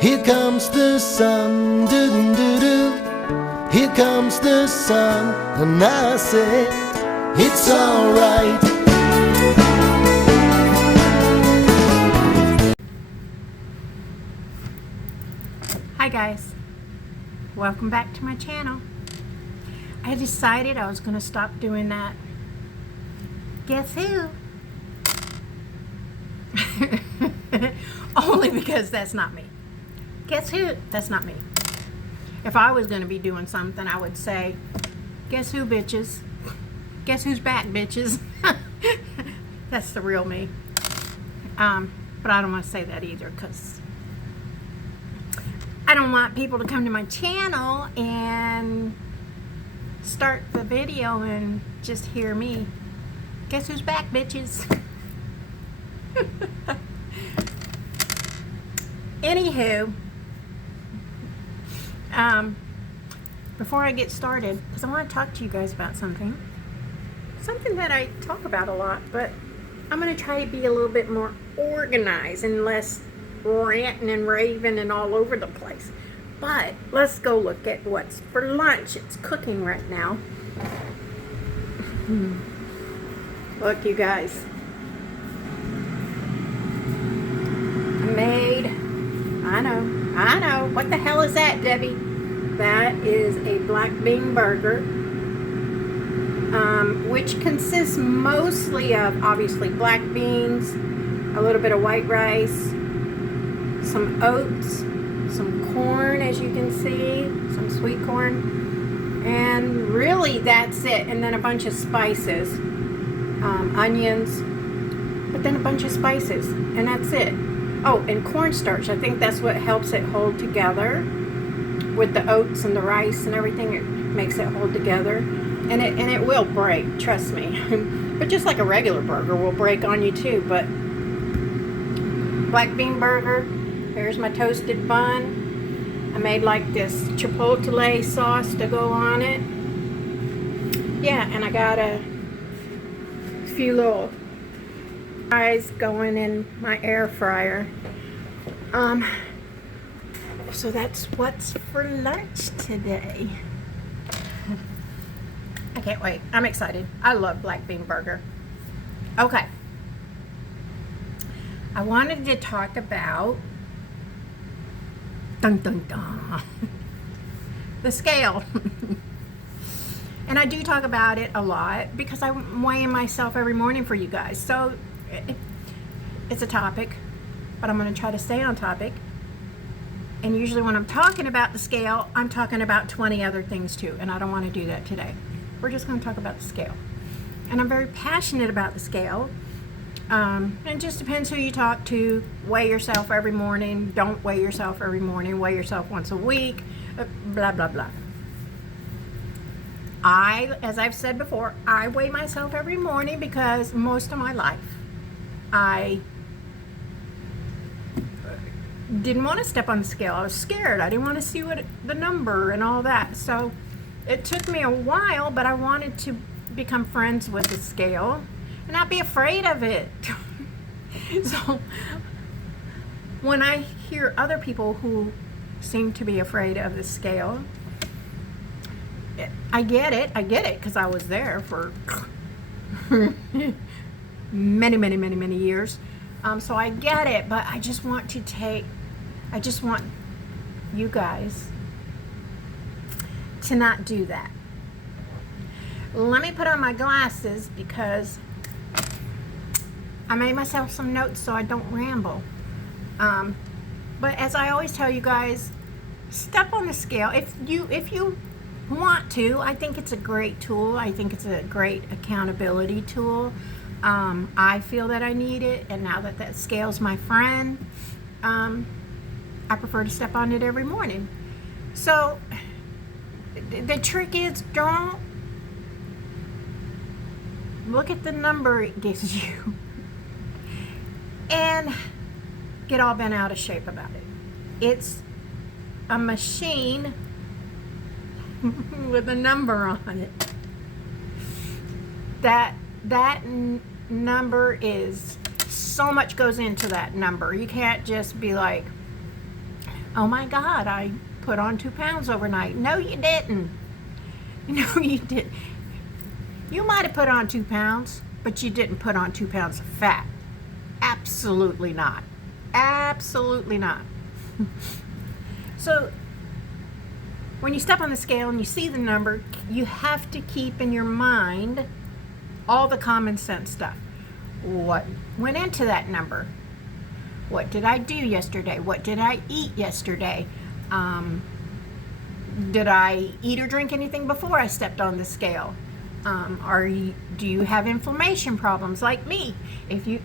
Here comes the sun, doo-doo-doo-doo. Here comes the sun, and I say it's alright. Hi guys, welcome back to my channel. I decided I was going to stop doing that. Guess who? Only because that's not me. Guess who? That's not me. If I was going to be doing something, I would say, guess who, bitches? Guess who's back, bitches? That's the real me. But I don't want to say that either, because I don't want people to come to my channel and start the video and just hear me. Guess who's back, bitches? Anywho, before I get started, because I want to talk to you guys about something that I talk about a lot, but I'm going to try to be a little bit more organized and less ranting and raving and all over the place. But let's go look at what's for lunch. It's cooking right now. Look, you guys. I know. What the hell is that, Debbie? That is a black bean burger, which consists mostly of, obviously, black beans, a little bit of white rice, some oats, some corn, as you can see, some sweet corn, and really that's it. And then a bunch of spices, onions, but then a bunch of spices, and that's it. Oh, and cornstarch. I think that's what helps it hold together with the oats and the rice and everything. It makes it hold together, and it will break, trust me. But just like a regular burger will break on you too. But black bean burger. Here's my toasted bun. I made like this chipotle sauce to go on it. Yeah, and I got a few little fries going in my air fryer. So that's what's for lunch today. I can't wait. I'm excited. I love black bean burger. Okay. I wanted to talk about the scale. And I do talk about it a lot because I'm weighing myself every morning for you guys. So it's a topic, but I'm going to try to stay on topic. And usually when I'm talking about the scale, I'm talking about 20 other things too, and I don't want to do that today. We're just going to talk about the scale. And I'm very passionate about the scale. It just depends who you talk to. Weigh yourself every morning. Don't weigh yourself every morning. Weigh yourself once a week. Blah, blah, blah. As I've said before, I weigh myself every morning because most of my life I didn't want to step on the scale. I was scared. I didn't want to see what the number and all that. So it took me a while, but I wanted to become friends with the scale and not be afraid of it. So when I hear other people who seem to be afraid of the scale, I get it because I was there for many years. So I get it, but I just want you guys to not do that. Let me put on my glasses because I made myself some notes so I don't ramble. But as I always tell you guys, step on the scale. If you want to, I think it's a great tool. I think it's a great accountability tool. I feel that I need it, and now that scale's my friend, I prefer to step on it every morning. So the trick is, don't look at the number it gives you and get all bent out of shape about it. It's a machine with a number on it. That number is, so much goes into that number. You can't just be like, Oh my God, I put on 2 pounds overnight. No, you didn't. No, you didn't. You might have put on 2 pounds, but you didn't put on 2 pounds of fat. Absolutely not. Absolutely not. So, when you step on the scale and you see the number, you have to keep in your mind all the common sense stuff. What went into that number? What did I do yesterday? What did I eat yesterday? Did I eat or drink anything before I stepped on the scale? Do you have inflammation problems like me? Do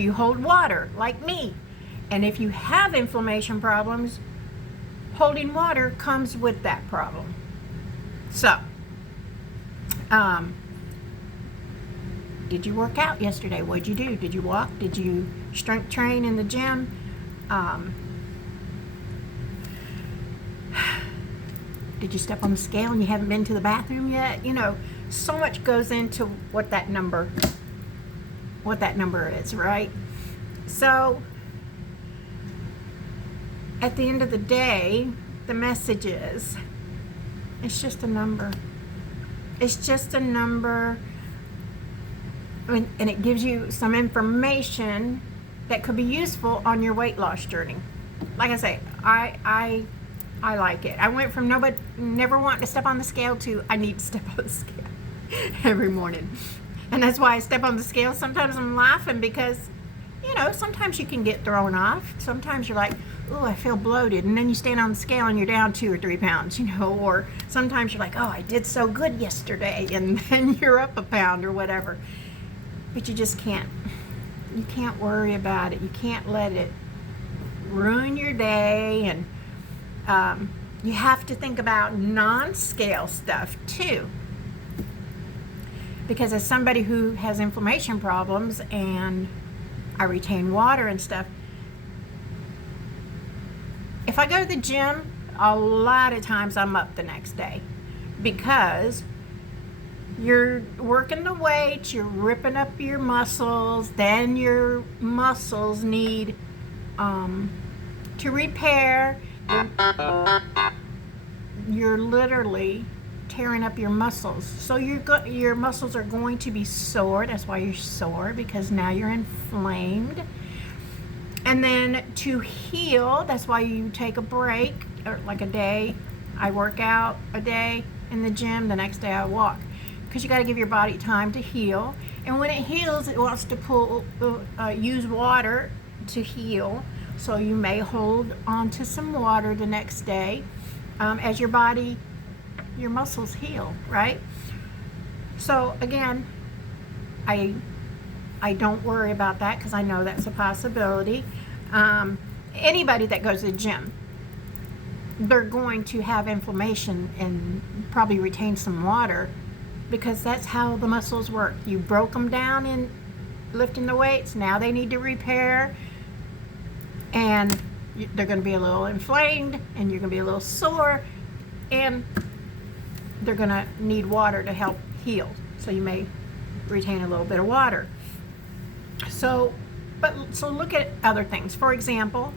you hold water like me? And if you have inflammation problems, holding water comes with that problem. So, did you work out yesterday? What'd you do? Did you walk? Did you strength train in the gym? Did you step on the scale and you haven't been to the bathroom yet? You know, so much goes into what that number is, right? So, at the end of the day, the message is, it's just a number. It's just a number, and it gives you some information that could be useful on your weight loss journey. Like I say, I like it. I went from never wanting to step on the scale to I need to step on the scale every morning. And that's why I step on the scale. Sometimes I'm laughing because, you know, sometimes you can get thrown off. Sometimes you're like, oh, I feel bloated. And then you stand on the scale and you're down 2 or 3 pounds, you know. Or sometimes you're like, oh, I did so good yesterday. And then you're up a pound or whatever. But you just can't. You can't worry about it. You can't let it ruin your day. And you have to think about non-scale stuff too. Because as somebody who has inflammation problems and I retain water and stuff, if I go to the gym, a lot of times I'm up the next day because you're working the weights, you're ripping up your muscles, then your muscles need to repair. You're literally tearing up your muscles. So your muscles are going to be sore. That's why you're sore, because now you're inflamed. And then to heal, that's why you take a break, or like a day. I work out a day in the gym, the next day I walk. Because you got to give your body time to heal. And when it heals, it wants to use water to heal. So you may hold on to some water the next day as your muscles heal, right? So again, I don't worry about that because I know that's a possibility. Anybody that goes to the gym, they're going to have inflammation and probably retain some water because that's how the muscles work. You broke them down in lifting the weights. Now they need to repair, and they're going to be a little inflamed, and you're going to be a little sore, and they're going to need water to help heal. So you may retain a little bit of water. So look at other things. For example,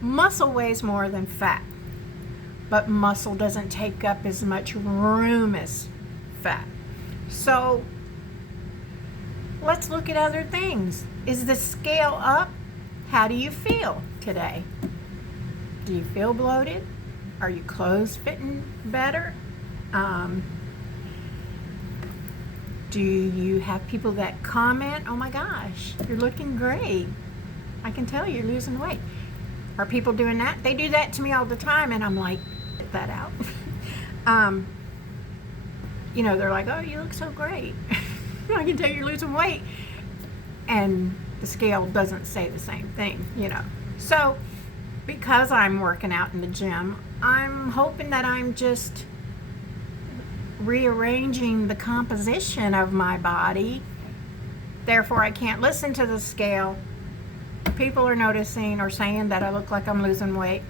muscle weighs more than fat, but muscle doesn't take up as much room as fat. So let's look at other things. Is the scale up? How do you feel today? Do you feel bloated? Are your clothes fitting better? Do you have people that comment, oh my gosh, you're looking great. I can tell you're losing weight. Are people doing that? They do that to me all the time, and I'm like, get that out. You know, they're like, oh, you look so great. I can tell you're losing weight. And the scale doesn't say the same thing, you know. So, because I'm working out in the gym, I'm hoping that I'm just rearranging the composition of my body. Therefore, I can't listen to the scale. People are noticing or saying that I look like I'm losing weight.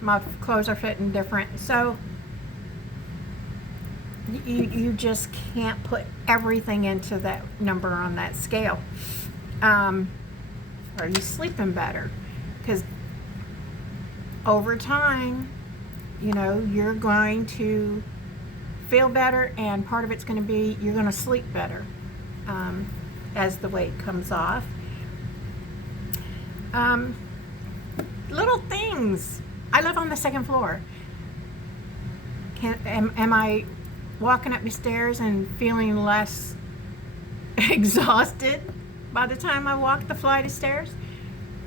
My clothes are fitting different. So you just can't put everything into that number on that scale. Are you sleeping better? Because over time, you know, you're going to feel better, and part of it's going to be you're going to sleep better as the weight comes off. Little things. I live on the second floor. Am I walking up the stairs and feeling less exhausted by the time I walk the flight of stairs?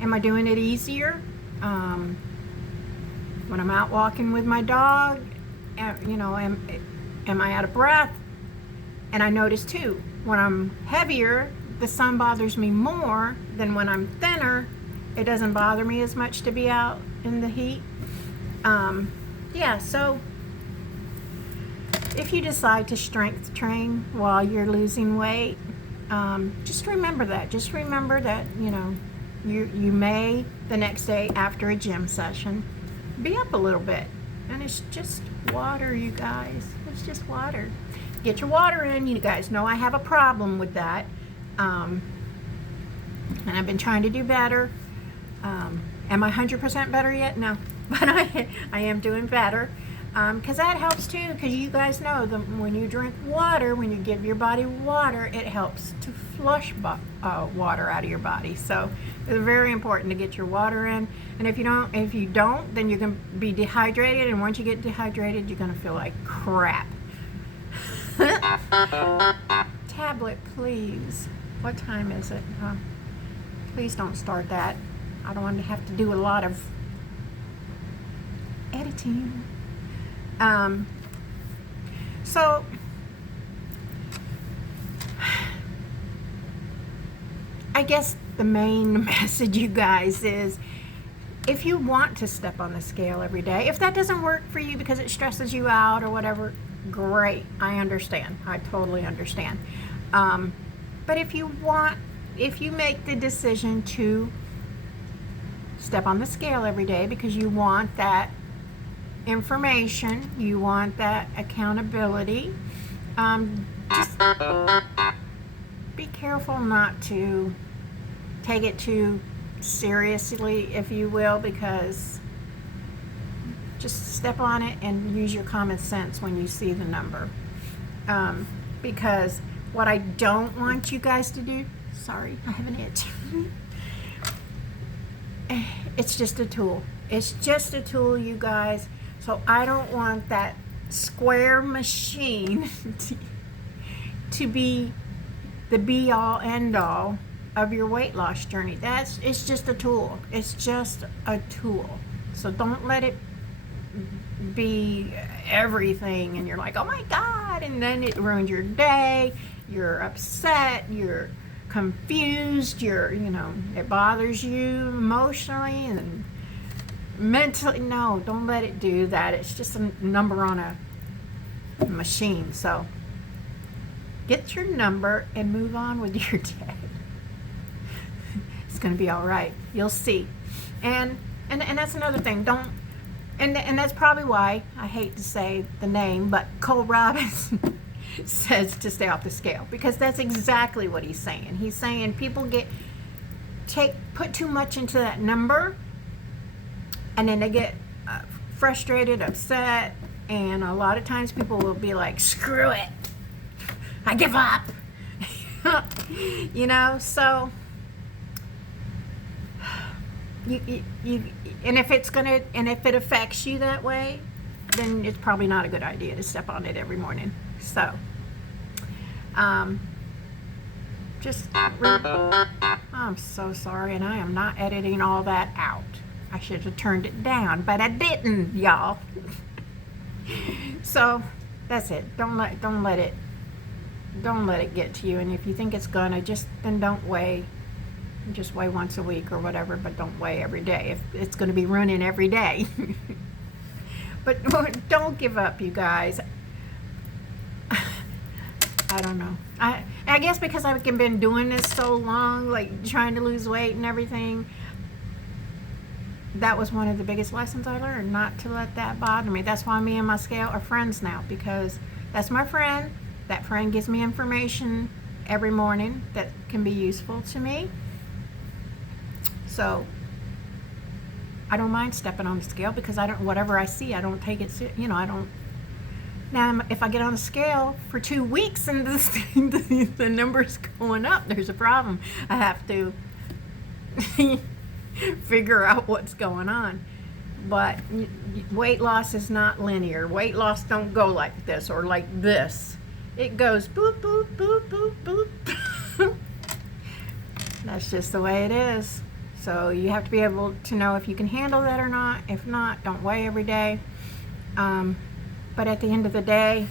Am I doing it easier? When I'm out walking with my dog, you know, am I out of breath? And I notice too, when I'm heavier, the sun bothers me more than when I'm thinner. It doesn't bother me as much to be out in the heat. Yeah, so if you decide to strength train while you're losing weight, just remember that. Just remember that, you know, you may, the next day after a gym session, be up a little bit. And it's just water, you guys. It's just water. Get your water in. You guys know I have a problem with that. And I've been trying to do better. Am I 100% better yet? No. But I am doing better. Because that helps too. Because you guys know that when you drink water, when you give your body water, it helps to flush water out of your body. So it's very important to get your water in. And if you don't, then you're going to be dehydrated. And once you get dehydrated, you're going to feel like crap. Tablet, please. What time is it? Please don't start that. I don't want to have to do a lot of editing. So I guess the main message, you guys, is if you want to step on the scale every day, if that doesn't work for you because it stresses you out or whatever, great. I understand. I totally understand. But if you make the decision to step on the scale every day because you want that information, you want that accountability, just be careful not to take it too seriously, if you will, because just step on it and use your common sense when you see the number. Because what I don't want you guys to do, sorry, I have an itch. It's just a tool. It's just a tool, you guys. So I don't want that square machine to be the be-all, end-all of your weight loss journey. It's just a tool. It's just a tool. So don't let it be everything and you're like, oh my God, and then it ruins your day. You're upset. You're confused. It bothers you emotionally and mentally. No, don't let it do that. It's just a number on a machine. So get your number and move on with your day. It's going to be all right. You'll see. And that's another thing. And that's probably why I hate to say the name, but Cole Robinson says to stay off the scale, because that's exactly what he's saying. He's saying people put too much into that number, and then they get frustrated, upset, and a lot of times people will be like, screw it, I give up. So and if it affects you that way, then it's probably not a good idea to step on it every morning. So I'm so sorry, and I am not editing all that out. I should have turned it down, but I didn't, y'all. So that's it. Don't let it get to you. And if you think it's gonna, then don't weigh. Just weigh once a week or whatever, but don't weigh every day if it's going to be running every day. But don't give up, you guys. I don't know. I guess because I've been doing this so long, like trying to lose weight and everything, that was one of the biggest lessons I learned, not to let that bother me. That's why me and my scale are friends now, because That's my friend. That friend gives me information every morning that can be useful to me. So I don't mind stepping on the scale because whatever I see, I don't take it, I don't. Now, if I get on the scale for 2 weeks and the number's going up, there's a problem. I have to figure out what's going on. But weight loss is not linear. Weight loss don't go like this or like this. It goes boop, boop, boop, boop, boop. That's just the way it is. So you have to be able to know if you can handle that or not. If not, don't weigh every day. But at the end of the day,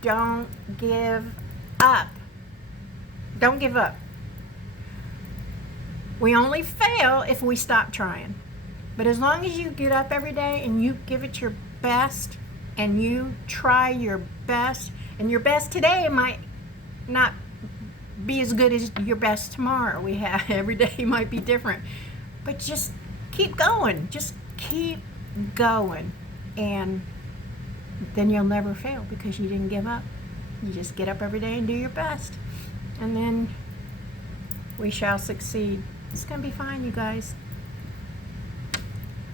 don't give up. Don't give up. We only fail if we stop trying. But as long as you get up every day and you give it your best and you try your best, and your best today might not be as good as your best tomorrow. Every day might be different. But just keep going. Just keep going. And then you'll never fail because you didn't give up. You just get up every day and do your best. And then we shall succeed. It's going to be fine, you guys.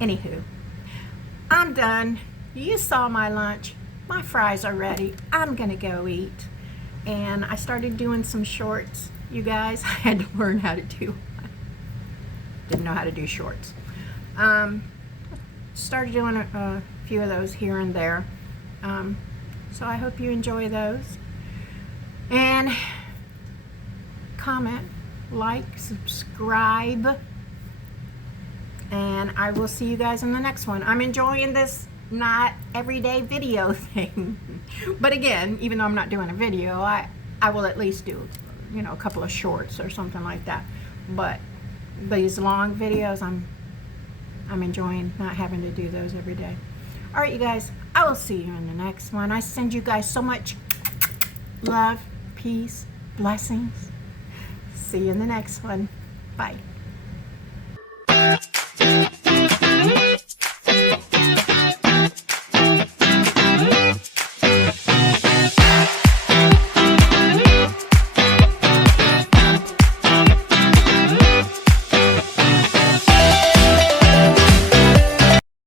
Anywho, I'm done. You saw my lunch. My fries are ready. I'm going to go eat. And I started doing some shorts, you guys. I had to learn how to do. Didn't know how to do shorts. Started doing a few of those here and there. So I hope you enjoy those. And comment, like, subscribe. And I will see you guys in the next one. I'm enjoying this not everyday video thing. But again, even though I'm not doing a video, I will at least do, a couple of shorts or something like that. But these long videos, I'm enjoying not having to do those every day. All right, you guys, I will see you in the next one. I send you guys so much love, peace, blessings. See you in the next one. Bye.